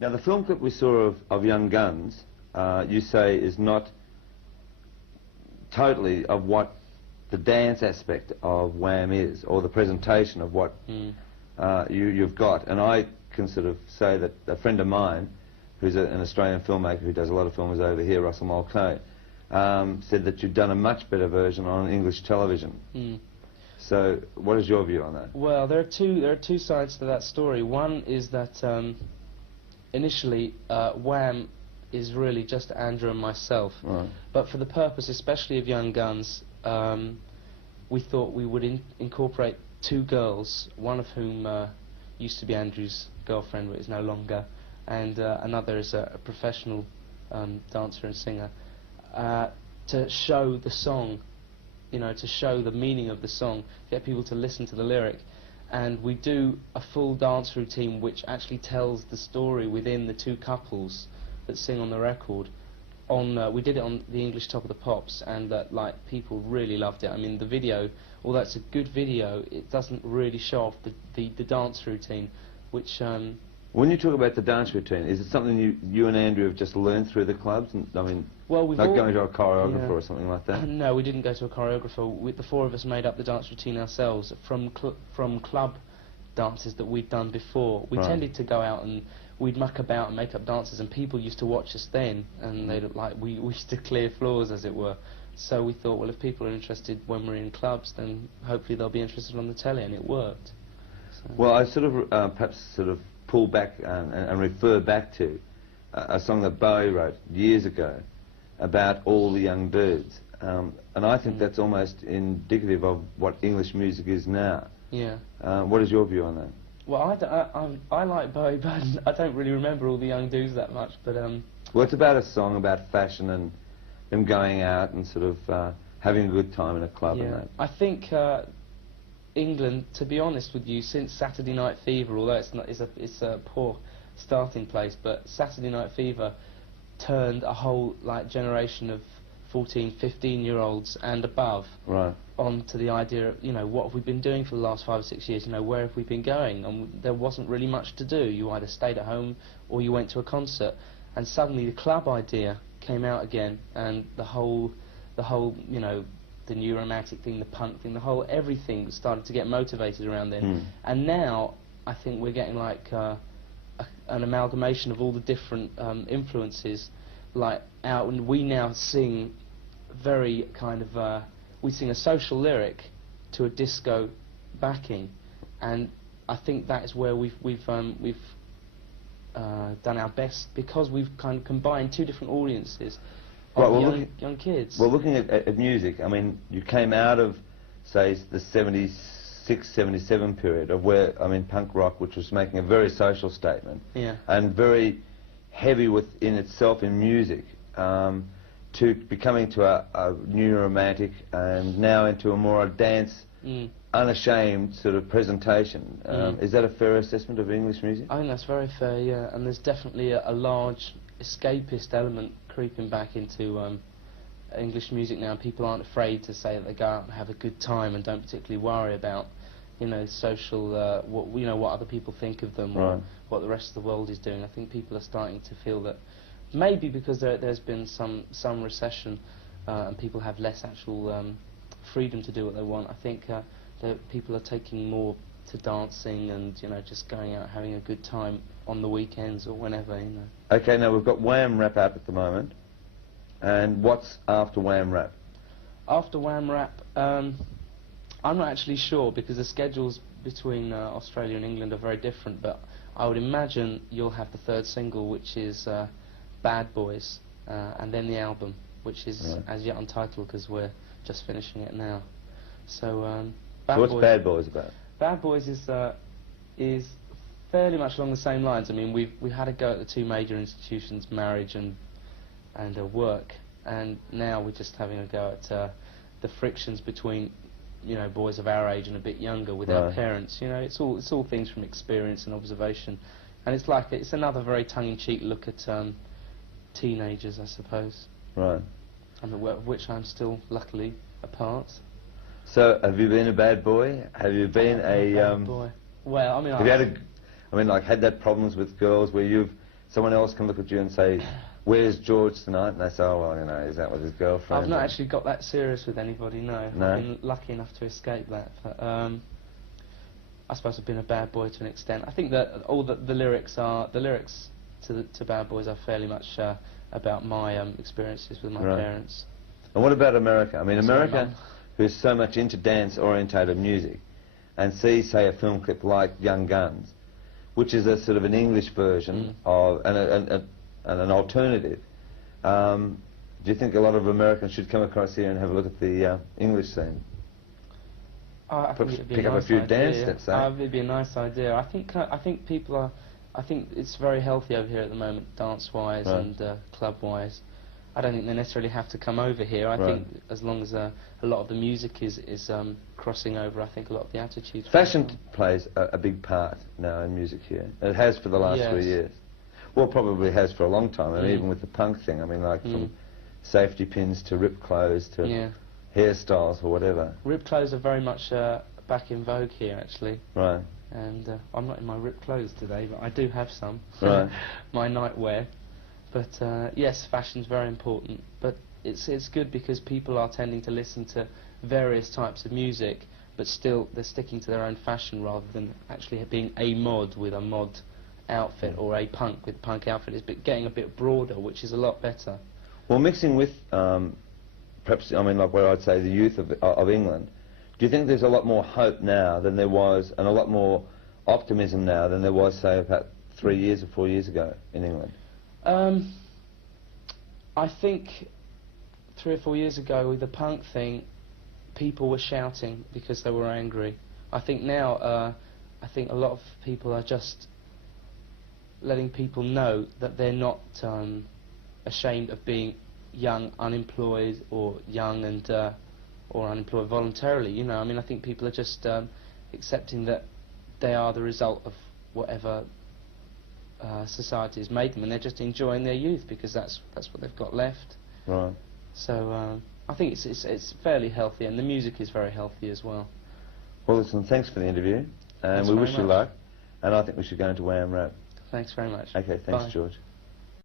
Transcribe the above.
Now, the film clip we saw of Young Guns, you say is not totally of what the dance aspect of Wham is, or the presentation of what you've got. And I can sort of say that a friend of mine, who's an Australian filmmaker who does a lot of films over here, Russell Mulcahy, said that you'd done a much better version on English television. So, what is your view on that? Well, there are two sides to that story. One is that initially Wham is really just Andrew and myself, but for the purpose, especially of Young Guns, we thought we would incorporate two girls, one of whom used to be Andrew's girlfriend, but is no longer, and another is a professional dancer and singer, to show the song, you know, to show the meaning of the song, get people to listen to the lyric. And we do a full dance routine which actually tells the story within the two couples that sing on the record. We did it on the English Top of the Pops, and like, people really loved it. I mean, the video, although it's a good video, it doesn't really show off the dance routine, which... When you talk about the dance routine, is it something you and Andrew have just learned through the clubs? And, I mean, well, we've like going to a choreographer or something like that? No, we didn't go to a choreographer. The four of us made up the dance routine ourselves from club dances that we'd done before. We tended to go out and we'd muck about and make up dances, and people used to watch us then, and they'd like we used to clear floors, as it were. So we thought, well, if people are interested when we're in clubs, then hopefully they'll be interested on the telly, and it worked. So. Well, I sort of perhaps sort of pull back and refer back to a song that Bowie wrote years ago about all the young dudes, and I think that's almost indicative of what English music is now. Yeah. What is your view on that? Well, I like Bowie, but I don't really remember all the young dudes that much. But well, it's about a song about fashion and them going out and sort of having a good time in a club. Yeah. And that. I think England, to be honest with you, since Saturday Night Fever, although it's a poor starting place, but Saturday Night Fever turned a whole generation of 14, 15-year-olds and above onto the idea of, you know, what have we been doing for the last 5 or 6 years, you know, where have we been going? And there wasn't really much to do. You either stayed at home or you went to a concert. And suddenly the club idea came out again, and the whole, you know, the new romantic thing, the punk thing, everything started to get motivated around then. And now I think we're getting like an amalgamation of all the different influences out, and we now sing very kind of we sing a social lyric to a disco backing, and I think that is where we've done our best, because we've kind of combined two different audiences of young kids. Well, looking at music, I mean, you came out of, say, the 76, 77 period of where, I mean, punk rock, which was making a very social statement, and very heavy within itself in music, to becoming to a new romantic, and now into a more dance, unashamed sort of presentation. Is that a fair assessment of English music? I think that's very fair, yeah, and there's definitely a large escapist element creeping back into English music now. People aren't afraid to say that they go out and have a good time and don't particularly worry about, you know, social, what other people think of them, or what the rest of the world is doing. I think people are starting to feel that, maybe because there's been some recession and people have less actual freedom to do what they want. I think that people are taking more to dancing and, you know, just going out having a good time on the weekends or whenever, you know. Okay, now we've got Wham Rap out at the moment, and what's after Wham Rap? After Wham Rap, I'm not actually sure, because the schedules between Australia and England are very different, but I would imagine you'll have the third single, which is Bad Boys, and then the album, which is as yet untitled because we're just finishing it now. So, so what's Bad Boys about? Bad Boys is fairly much along the same lines. I mean, we had a go at the two major institutions, marriage and work, and now we're just having a go at the frictions between, you know, boys of our age and a bit younger with our parents. You know, it's all things from experience and observation, and it's another very tongue-in-cheek look at teenagers, I suppose. Right. And of which I'm still luckily a part. So, have you been a bad boy? Have you been a bad boy? Well, I mean, have you had like had that problems with girls where you've someone else can look at you and say, "Where's George tonight?" And they say, "Oh, well, you know, he's out with his girlfriend." I've not actually got that serious with anybody, no. No? I've been lucky enough to escape that. But, I suppose I've been a bad boy to an extent. I think that all the lyrics to Bad Boys are fairly much about my experiences with my parents. And what about America? I mean, America, who's so much into dance-orientated music, and sees, say, a film clip like Young Guns, which is a sort of an English version of and an alternative. Do you think a lot of Americans should come across here and have a look at the English scene? I think it'd be pick a up nice a few idea, dance steps, eh? It'd be a nice idea. I think people are. I think it's very healthy over here at the moment, dance-wise and club-wise. I don't think they necessarily have to come over here. I think as long as a lot of the music is crossing over, I think a lot of the attitudes. Fashion plays a big part now in music here. It has for the last 3 years. Well, probably has for a long time. I mean, even with the punk thing. I mean, like from safety pins to ripped clothes to hairstyles or whatever. Ripped clothes are very much back in vogue here, actually. Right. And I'm not in my ripped clothes today, but I do have some. Right. My nightwear. But yes, fashion's very important. But it's good because people are tending to listen to various types of music, but still they're sticking to their own fashion rather than actually being a mod with a mod outfit or a punk with a punk outfit. It's getting a bit broader, which is a lot better. Well, mixing with perhaps, I mean, like where I'd say the youth of England, do you think there's a lot more hope now than there was, and a lot more optimism now than there was, say, about 3 years or 4 years ago in England? I think 3 or 4 years ago with the punk thing, people were shouting because they were angry. I think now, I think a lot of people are just letting people know that they're not ashamed of being young, unemployed, or young and or unemployed voluntarily. You know, I mean, I think people are just accepting that they are the result of whatever society has made them, and they're just enjoying their youth because that's what they've got left. Right. So I think it's fairly healthy, and the music is very healthy as well. Well, listen, thanks for the interview, and we wish you luck. And I think we should go into Wham Rap. Thanks very much. Okay, thanks, George.